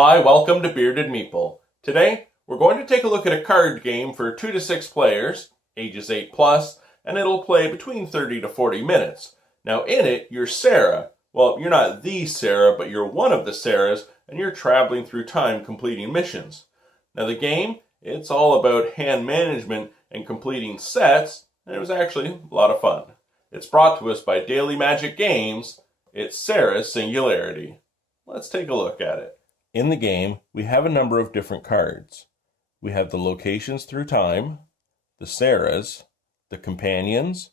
Hi, welcome to Bearded Meeple. Today, we're going to take a look at a card game for 2 to 6 players, ages 8 plus, and it'll play between 30 to 40 minutes. Now in it, you're Sarah. Well, you're not the Sarah, but you're one of the Sarahs, and you're traveling through time completing missions. Now the game, it's all about hand management and completing sets, and it was actually a lot of fun. It's brought to us by Daily Magic Games. It's Sarah's Singularity. Let's take a look at it. In the game, we have a number of different cards. We have the locations through time, the Sarahs, the companions,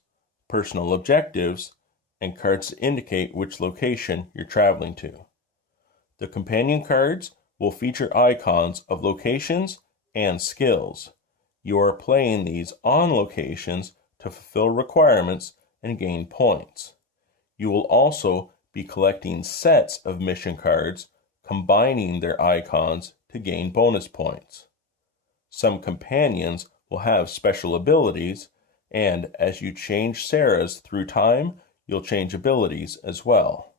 personal objectives, and cards to indicate which location you're traveling to. The companion cards will feature icons of locations and skills. You are playing these on locations to fulfill requirements and gain points. You will also be collecting sets of mission cards, combining their icons to gain bonus points. Some companions will have special abilities, and as you change Sarahs through time, you'll change abilities as well.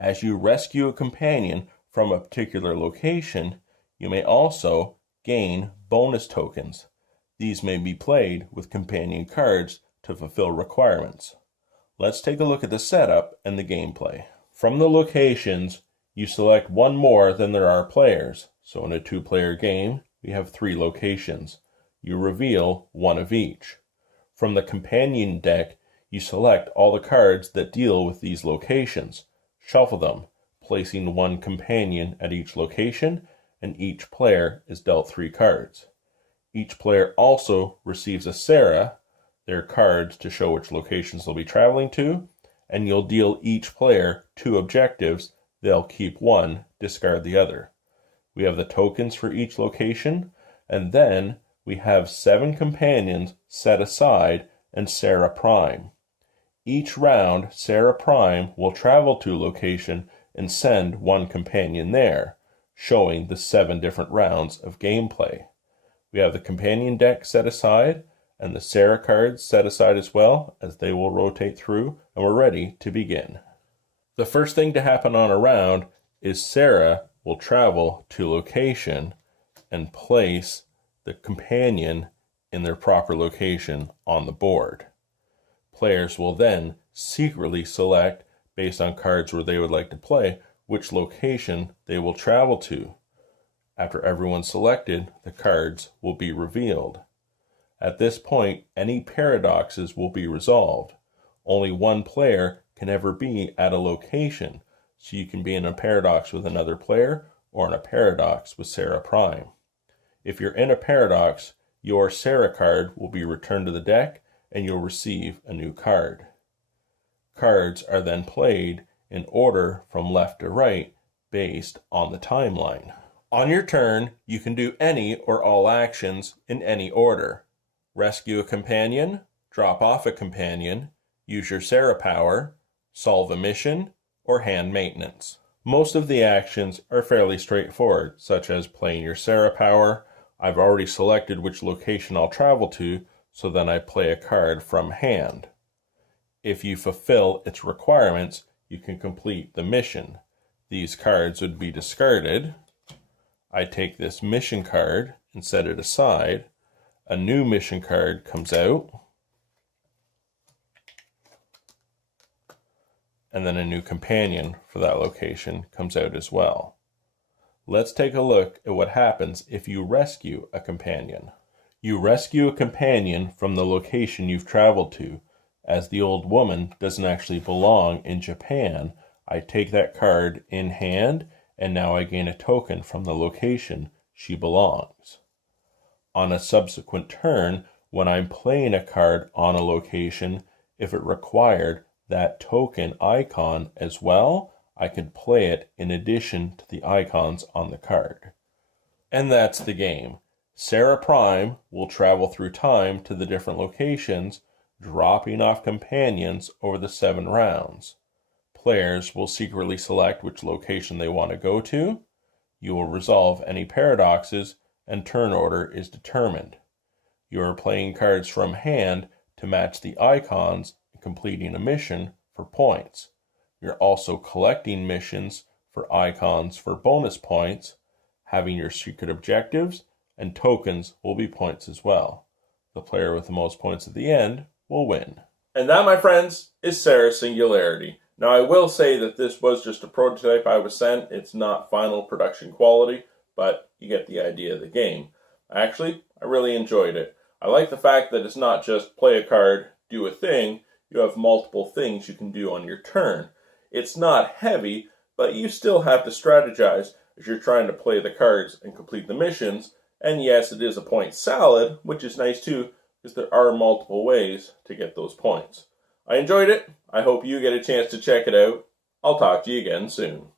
As you rescue a companion from a particular location, you may also gain bonus tokens. These may be played with companion cards to fulfill requirements. Let's take a look at the setup and the gameplay. From the locations, you select one more than there are players. So in a 2-player game, we have 3 locations. You reveal one of each. From the companion deck, you select all the cards that deal with these locations. Shuffle them, placing one companion at each location, and each player is dealt 3 cards. Each player also receives a Sarah, their cards to show which locations they'll be traveling to, and you'll deal each player 2 objectives. They'll keep one, discard the other. We have the tokens for each location, and then we have 7 companions set aside and Sarah Prime. Each round, Sarah Prime will travel to a location and send one companion there, showing the 7 different rounds of gameplay. We have the companion deck set aside, and the Sarah cards set aside as well, as they will rotate through, and we're ready to begin. The first thing to happen on a round is Sarah will travel to location and place the companion in their proper location on the board. Players will then secretly select, based on cards where they would like to play, which location they will travel to. After everyone's selected, the cards will be revealed. At this point, any paradoxes will be resolved. Only one player can ever be at a location, so you can be in a paradox with another player or in a paradox with Sarah Prime. If you're in a paradox, your Sarah card will be returned to the deck and you'll receive a new card. Cards are then played in order from left to right based on the timeline. On your turn, you can do any or all actions in any order. Rescue a companion, drop off a companion, use your Sarah power, solve a mission, or hand maintenance. Most of the actions are fairly straightforward, such as playing your Sarah power. I've already selected which location I'll travel to, so then I play a card from hand. If you fulfill its requirements, you can complete the mission. These cards would be discarded. I take this mission card and set it aside. A new mission card comes out, and then a new companion for that location comes out as well. Let's take a look at what happens if you rescue a companion. You rescue a companion from the location you've traveled to. As the old woman doesn't actually belong in Japan, I take that card in hand, and now I gain a token from the location she belongs. On a subsequent turn, when I'm playing a card on a location, if it required that token icon as well, I could play it in addition to the icons on the card. And that's the game. Sarah Prime will travel through time to the different locations, dropping off companions over the 7 rounds. Players will secretly select which location they want to go to. You will resolve any paradoxes, and turn order is determined. You are playing cards from hand to match the icons and completing a mission for points. You're also collecting missions for icons for bonus points, having your secret objectives, and tokens will be points as well. The player with the most points at the end will win. And that, my friends, is Sarah's Singularity. Now, I will say that this was just a prototype I was sent. It's not final production quality, but you get the idea of the game. Actually, I really enjoyed it. I like the fact that it's not just play a card, do a thing. You have multiple things you can do on your turn. It's not heavy, but you still have to strategize as you're trying to play the cards and complete the missions. And yes, it is a point salad, which is nice too, because there are multiple ways to get those points. I enjoyed it. I hope you get a chance to check it out. I'll talk to you again soon.